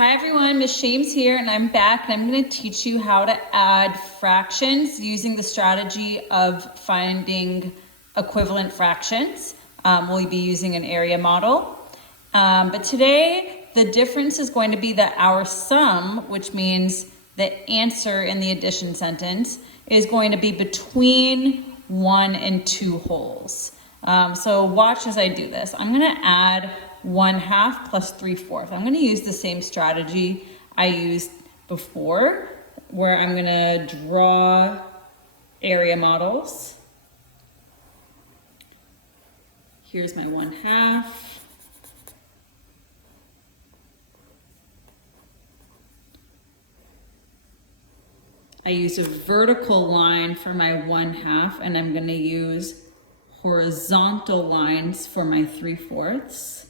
Hi everyone, Ms. Shames here, and I'm back and I'm going to teach you how to add fractions using the strategy of finding equivalent fractions. We'll be using an area model. But today the difference is going to be that our sum, which means the answer in the addition sentence, is going to be between 1 and 2 wholes. So watch as I do this. I'm going to add 1/2 plus 3/4. I'm going to use the same strategy I used before, where I'm going to draw area models. Here's my 1/2. I use a vertical line for my 1/2, and I'm going to use horizontal lines for my 3/4.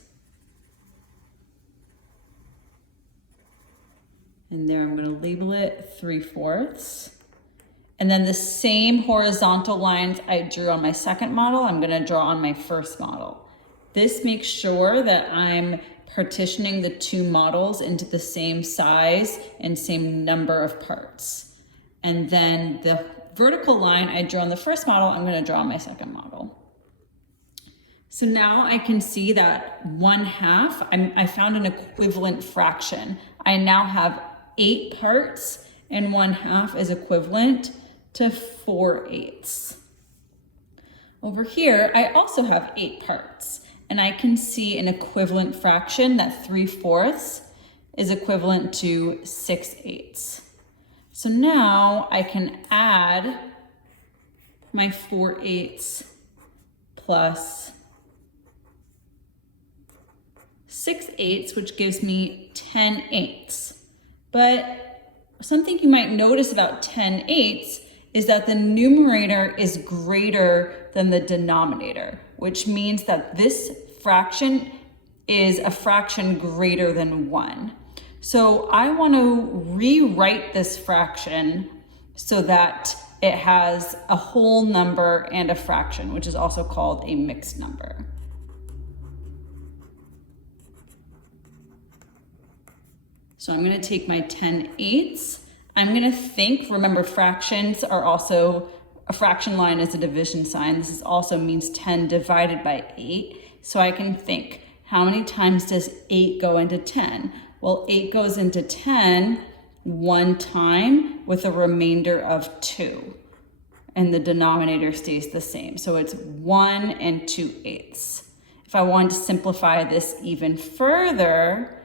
And there I'm going to label it 3/4. And then the same horizontal lines I drew on my second model, I'm going to draw on my first model. This makes sure that I'm partitioning the two models into the same size and same number of parts. And then the vertical line I drew on the first model, I'm going to draw on my second model. So now I can see that 1/2, I found an equivalent fraction. I now have 8 parts, and 1/2 is equivalent to 4/8. Over here, I also have 8 parts, and I can see an equivalent fraction that 3/4 is equivalent to 6/8. So now I can add my 4/8 plus 6/8, which gives me 10/8. But something you might notice about 10/8 is that the numerator is greater than the denominator, which means that this fraction is a fraction greater than 1. So I want to rewrite this fraction so that it has a whole number and a fraction, which is also called a mixed number. So I'm going to take my 10/8. I'm going to think, remember fractions are also, a fraction line is a division sign. This also means 10 divided by 8. So I can think, how many times does 8 go into 10? Well, 8 goes into 10 one time with a remainder of 2. And the denominator stays the same. So it's 1 and 2/8. If I wanted to simplify this even further,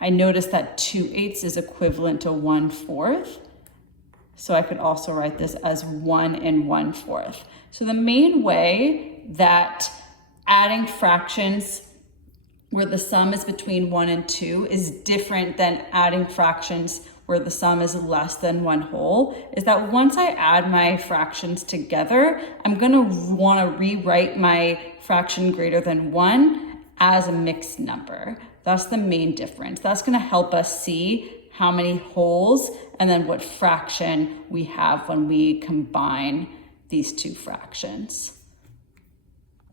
I noticed that 2/8 is equivalent to 1/4. So I could also write this as 1 and 1/4. So the main way that adding fractions where the sum is between 1 and 2 is different than adding fractions where the sum is less than 1 whole is that once I add my fractions together, I'm going to want to rewrite my fraction greater than 1 as a mixed number. That's the main difference. That's going to help us see how many wholes and then what fraction we have when we combine these two fractions.